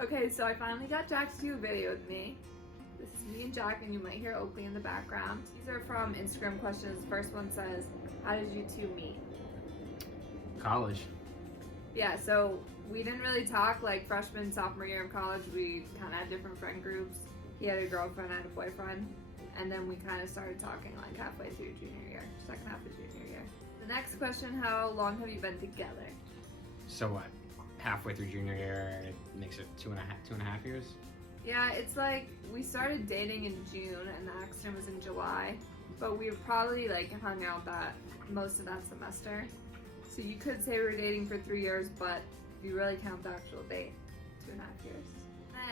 Okay, so I finally got Jack to do a video with me. This is me and Jack, and you might hear Oakley in the background. These are from Instagram questions. The first one says, how did you two meet? College. Yeah, so we didn't really talk like freshman, sophomore year of college. We kind of had different friend groups. He had a girlfriend, I had a boyfriend. And then we kind of started talking like halfway through junior year, second half of junior year. The next question, how long have you been together? So what? Halfway through junior year, it makes it two and a half years? Yeah, it's like we started dating in June and the accident was in July. But we probably like hung out that most of that semester. So you could say we were dating for 3 years, but if you really count the actual date, 2.5 years.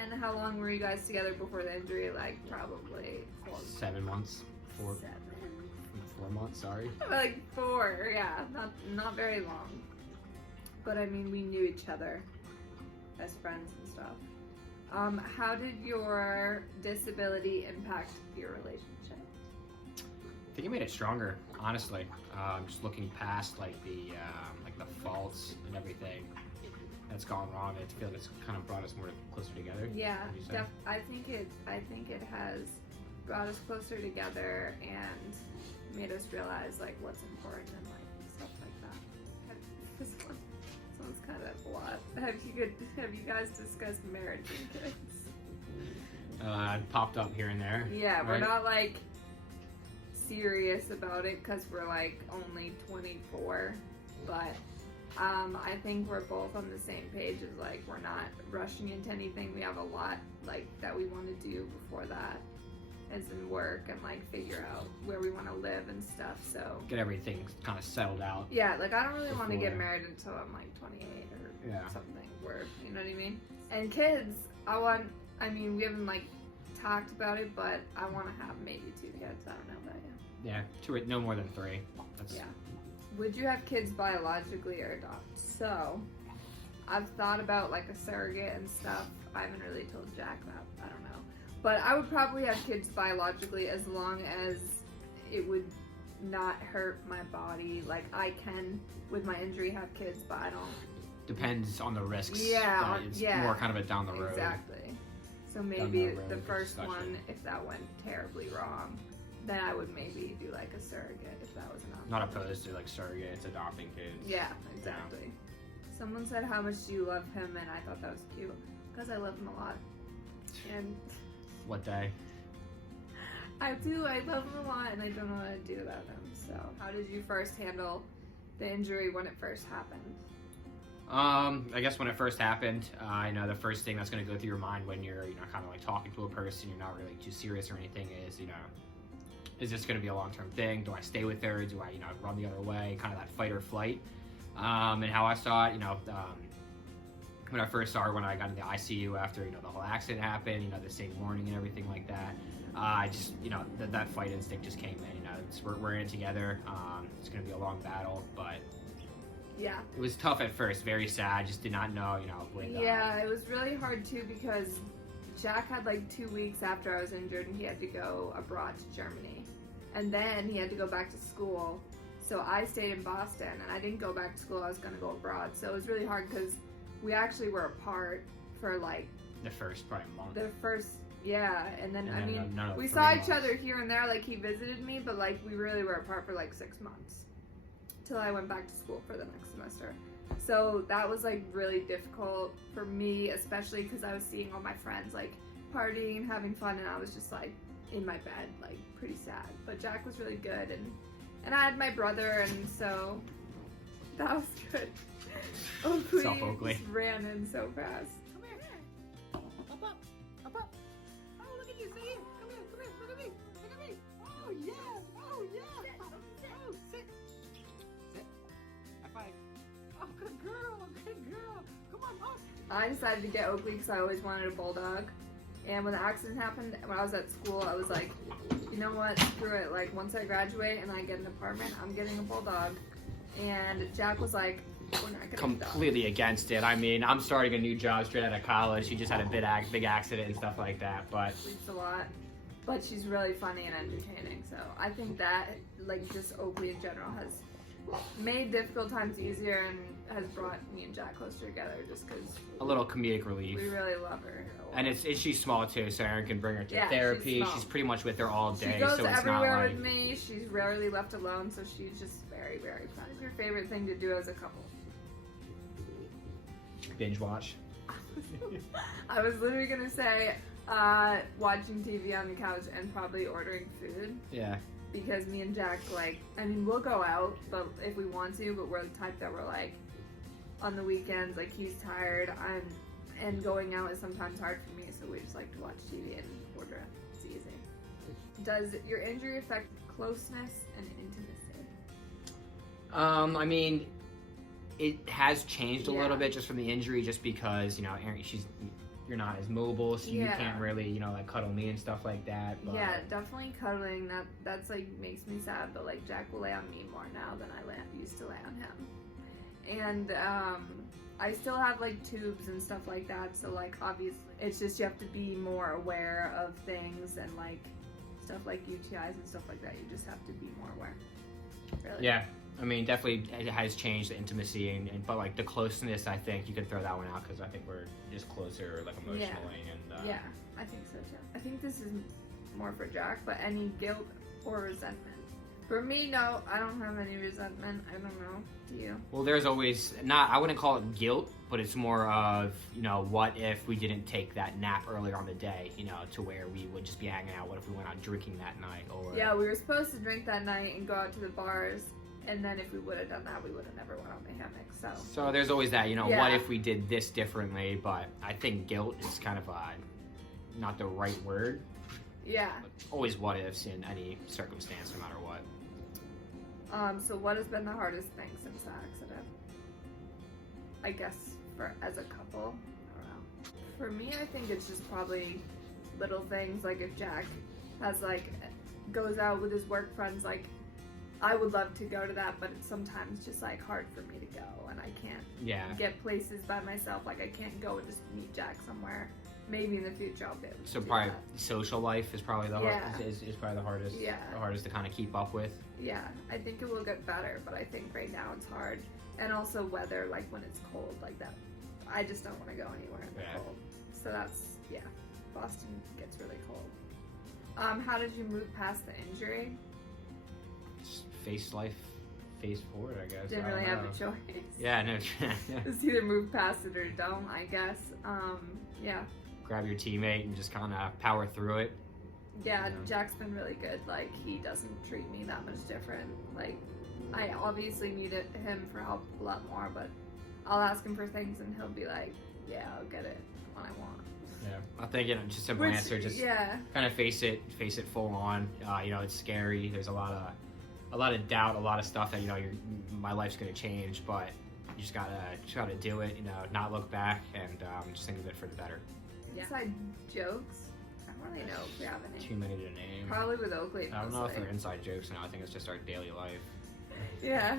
And how long were you guys together before the injury? Like probably 7 months. 4 months, sorry. Like 4, yeah, not very long. But I mean, we knew each other as friends and stuff. How did your disability impact your relationship? I think it made it stronger, honestly. Just looking past like the faults and everything that's gone wrong, I feel like it's kind of brought us more closer together. Yeah, I think it has brought us closer together and made us realize like what's important and like stuff like that. This one's kind of a lot. Have you guys discussed marriage and kids? Popped up here and there. Yeah, right? We're not like serious about it because we're like only 24, but I think we're both on the same page as like we're not rushing into anything. We have a lot like that we want to do before that, as in work and like figure out where we want to live and stuff. So get everything kind of settled out. Yeah, like I don't really want to get married until I'm like 28 or something. Where you know what I mean. And kids, I mean we haven't like talked about it, but I want to have maybe 2 kids. I don't know about you. Yeah, 2, no more than 3. Yeah. Would you have kids biologically or adopt? So, I've thought about like a surrogate and stuff. I haven't really told Jack that. I don't know. But I would probably have kids biologically as long as it would not hurt my body. Like I can, with my injury, have kids, but I don't. Depends on the risks. Yeah, it's more kind of a down the road. Exactly. So maybe the first one, if that went terribly wrong, then I would maybe do like a surrogate if that was an option. Not opposed to like surrogates, adopting kids. Yeah, exactly. Yeah. Someone said, how much do you love him? And I thought that was cute because I love him a lot. And what day? I do. I love him a lot and I don't know what to do about him. So how did you first handle the injury when it first happened? I guess when it first happened, I know the first thing that's going to go through your mind when you're, kind of like talking to a person, you're not really too serious or anything, is, is this going to be a long-term thing? Do I stay with her? Do I, run the other way? Kind of that fight or flight. And how I saw it, when I first saw her, when I got in the ICU after, the whole accident happened, the same morning and everything like that. I just, that fight instinct just came in, we're in it together. It's going to be a long battle, but yeah, it was tough at first, very sad, just did not know, yeah, it was really hard too because Jack had like 2 weeks after I was injured and he had to go abroad to Germany. And then he had to go back to school. So I stayed in Boston and I didn't go back to school, I was gonna go abroad. So it was really hard because we actually were apart for like the first probably month. Yeah, and then I mean, we saw each other here and there, like he visited me, but like we really were apart for like 6 months. Till I went back to school for the next semester. So that was like really difficult for me, especially because I was seeing all my friends like partying and having fun, and I was just like in my bed, like pretty sad. But Jack was really good, and I had my brother, and so that was good. Oakley just ran in so fast. Come here. Up. Oh, look at you, see? Come here, look at me. Oh yeah. Oh, sit. High five. Oh, good girl. Come on, up. I decided to get Oakley because I always wanted a bulldog. And when the accident happened, when I was at school, I was like, you know what, screw it. Like, once I graduate and I get an apartment, I'm getting a bulldog. And Jack was like, we're not getting completely against it. I mean, I'm starting a new job straight out of college. She just had a big accident and stuff like that, but sleeps a lot. But she's really funny and entertaining. So I think that, like, just Oakley in general has made difficult times easier and has brought me and Jack closer together just because A little comedic relief. we really love her. And she's small too, so Erin can bring her to Yeah, therapy. she's small. pretty much with her all day, She goes so it's everywhere not like with me. She's rarely left alone, so she's just very, very fun. What's your favorite thing to do as a couple? binge watch. I was literally gonna say watching TV on the couch and probably ordering food. Yeah. Because me and Jack, like, I mean, we'll go out, but if we want to, but we're the type that we're like, on the weekends, like, he's tired, and going out is sometimes hard for me, so we just like to watch TV and order. It's easy. Does your injury affect closeness and intimacy? I mean, it has changed a Yeah. little bit just from the injury, just because, you know, Erin, you're not as mobile, so you Yeah. can't really, you know, like cuddle me and stuff like that. But Yeah, definitely cuddling. That's like makes me sad, but like Jack will lay on me more now than I used to lay on him. And I still have like tubes and stuff like that, so like obviously it's just you have to be more aware of things and like stuff like UTIs and stuff like that. You just have to be more aware. Really. Yeah, I mean, definitely it has changed the intimacy, but like the closeness, I think you could throw that one out because I think we're just closer, like emotionally, and Yeah, I think so too. I think this is more for Jack, but any guilt or resentment? For me, no, I don't have any resentment. I don't know. Do you? Well, there's always I wouldn't call it guilt, but it's more of, you know, what if we didn't take that nap earlier on the day, you know, to where we would just be hanging out. What if we went out drinking that night? Or Yeah, we were supposed to drink that night and go out to the bars, and then if we would have done that, we would have never went on the hammock. So there's always that, you know, Yeah. what if we did this differently? But I think guilt is kind of not the right word. Yeah. Always what ifs in any circumstance, no matter what. So what has been the hardest thing since the accident? I guess as a couple, I don't know. For me, I think it's just probably little things, like if Jack has goes out with his work friends, like I would love to go to that, but it's sometimes just like hard for me to go, and I can't get places by myself. Like I can't go and just meet Jack somewhere. Maybe in the future I'll be able to So do probably that. social life is probably the hardest. Is probably the hardest. Yeah. The hardest to kind of keep up with. Yeah, I think it will get better, but I think right now it's hard. And also weather, like when it's cold like that. I just don't want to go anywhere in the cold. So that's, Boston gets really cold. How did you move past the injury? Just face life, face forward, I guess. Didn't really have a choice. Yeah, no. Just either move past it or don't, I guess. Yeah. Grab your teammate and just kind of power through it. Yeah, Jack's been really good. Like, he doesn't treat me that much different. Like, I obviously needed him for help a lot more, but I'll ask him for things and he'll be like, yeah, I'll get it when I want. Yeah, I think, just a simple answer, just kind of face it full on. You know, it's scary. There's a lot of doubt, a lot of stuff that, you know, my life's gonna change, but you just gotta try to do it. You know, not look back, and just think of it for the better. Yeah. Inside jokes. I don't really know if we have any. Too many to name. Probably with Oakley. I don't know if they're inside jokes now. I think it's just our daily life. Yeah.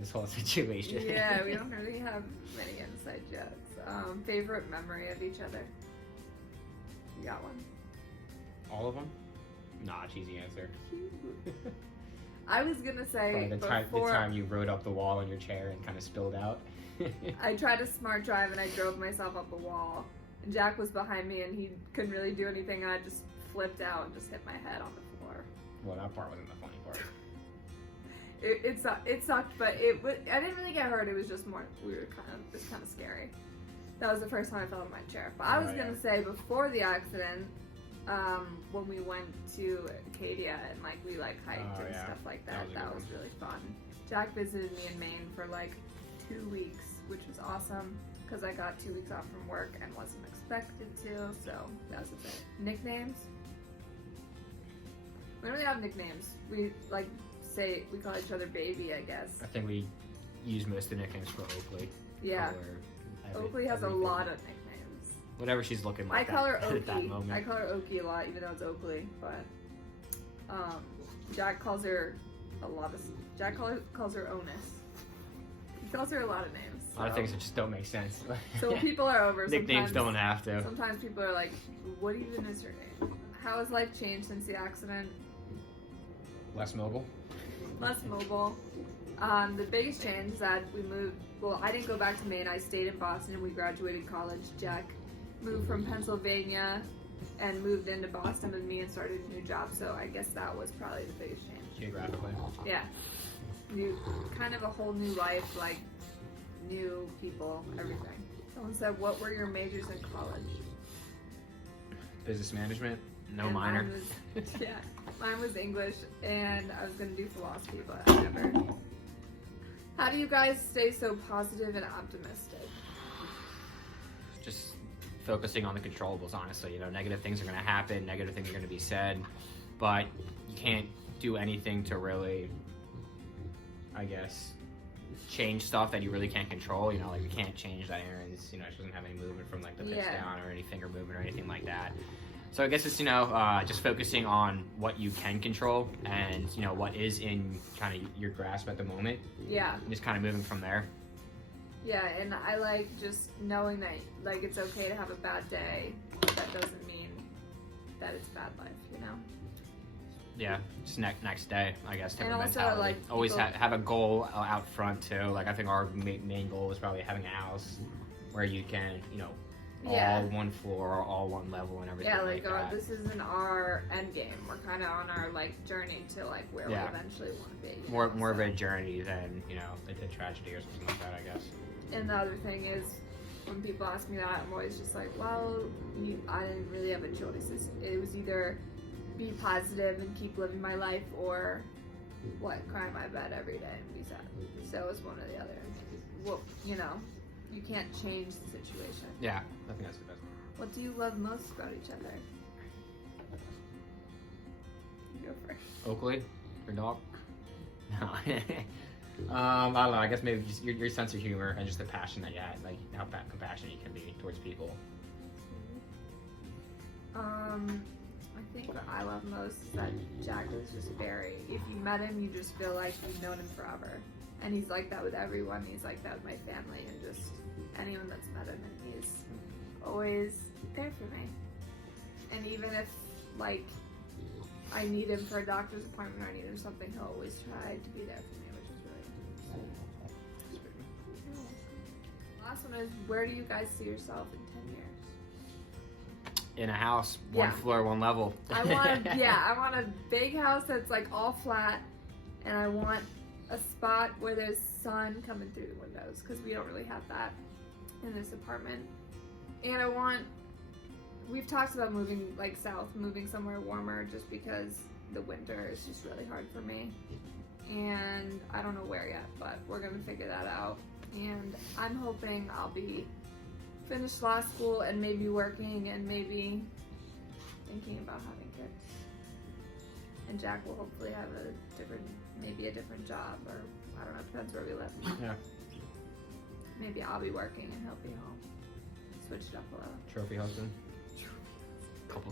This whole situation. Yeah, we don't really have many inside jokes. Favorite memory of each other? You got one? All of them? Nah, cheesy answer. I was gonna say the time you rode up the wall in your chair and kind of spilled out. I tried a smart drive and I drove myself up a wall. And Jack was behind me and he couldn't really do anything. And I just flipped out and just hit my head on the floor. Well, that part wasn't the funny part. It sucked, but I didn't really get hurt. It was just more, it was kind of scary. That was the first time I fell out of my chair. But I was gonna say, before the accident, when we went to Acadia and we hiked and stuff like that was really fun. Jack visited me in Maine for 2 weeks, which was awesome because I got 2 weeks off from work and wasn't expected to, so that was a bit. Nicknames? We don't really have nicknames. We we call each other baby, I guess. I think we use most of the nicknames for Oakley. Yeah. Oakley has a lot of nicknames. Whatever she's looking like. I call her at that Oakie. moment. I call her Oakie a lot, even though it's Oakley. But Jack calls her Jack calls her Onus. He calls her a lot of names. A lot of things that just don't make sense. So people are over. Nicknames don't have to. Sometimes people are like, "What even is her name?" How has life changed since the accident? Less mobile. less mobile. The biggest change is that we moved. Well, I didn't go back to Maine. I stayed in Boston and we graduated college. Jack moved from Pennsylvania and moved into Boston with me and started a new job. So I guess that was probably the biggest change. Geographically. Yeah. Kind of a whole new life, like new people, everything. Someone said, what were your majors in college? Business management. No And minor. Mine was English, and I was going to do philosophy, but I never. How do you guys stay so positive and optimistic? Just focusing on the controllables, honestly. You know, negative things are going to happen, negative things are going to be said, but you can't do anything to really, I guess, change stuff that you really can't control. You know, like, you can't change that Erin's, you know, she doesn't have any movement from, like, the pitch down or any finger movement or anything like that. So I guess it's, you know, just focusing on what you can control and, you know, what is in kind of your grasp at the moment. Yeah. And just kind of moving from there. Yeah, and I like just knowing that, like, it's okay to have a bad day. That doesn't mean that it's bad life, you know? Yeah, just next day, I guess, type And of also, mentality. like, always people- have a goal out front, too. Like, I think our main goal is probably having a house where you can, you know, all one floor, all one level, and everything like that. This isn't our end game. We're kind of on our, like, journey to, like, where we eventually want to be. More of a journey than, you know, a tragedy or something like that, I guess. And the other thing is, when people ask me that, I'm always just like, well, I didn't really have a choice. It was either be positive and keep living my life, or cry in my bed every day and be sad. So it's one or the other. Well, you know, you can't change the situation. Yeah, I think that's the best. What do you love most about each other? Go for it. Oakley, your dog? No. I don't know. I guess maybe just your sense of humor and just the passion that you had, like how compassionate you can be towards people. I think what I love most is that Jack is just very. If you met him, you just feel like you've known him forever, and he's like that with everyone. He's like that with my family and just anyone that's met him, and he's always there for me. And even if, like, I need him for a doctor's appointment or I need him something, he'll always try to be there for me, which is really nice. Last one is, where do you guys see yourself in 10 years? In a house, one floor, one level. I want a big house that's like all flat, and I want a spot where there's sun coming through the windows, because we don't really have that in this apartment. And we've talked about moving like south, moving somewhere warmer, just because the winter is just really hard for me. And I don't know where yet, but we're gonna figure that out. And I'm hoping I'll be finished law school and maybe working and maybe thinking about having kids. And Jack will hopefully have maybe a different job, or I don't know, depends where we live. Yeah. Maybe I'll be working and he'll be home. Switch it up a little. Trophy husband.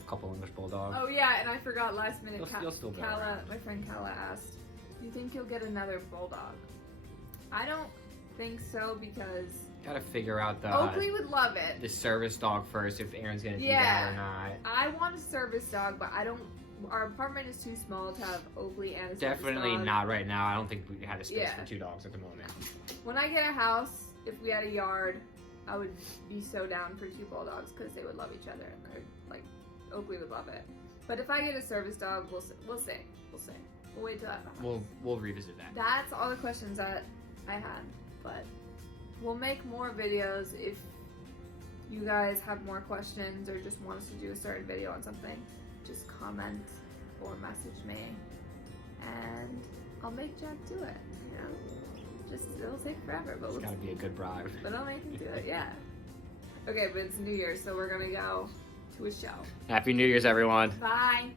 Couple English bulldogs. Oh yeah, and I forgot last minute. You'll still be Kala, around. my friend Kala asked, "Do you think you'll get another bulldog?" I don't think so, because Gotta figure out Oakley would love it. the service dog first, if Erin's gonna do Yeah. that or not. I want a service dog, but I don't. Our apartment is too small to have Oakley and a service Definitely dog. not right now. I don't think we had a space Yeah. for 2 dogs at the moment. When I get a house, if we had a yard, I would be so down for 2 bulldogs, because they would love each other, and they're like, Oakley would love it. But if I get a service dog, we'll see. We'll wait till I have a house. We'll revisit that. That's all the questions that I had, but we'll make more videos if you guys have more questions or just want us to do a certain video on something. Just comment or message me, and I'll make Jack do it. You know, it'll take forever, but It's gotta be a good bribe. but I'll make him do it. Yeah. Okay, but it's New Year's, so we're gonna go to a show. Happy New Year's, everyone. Bye.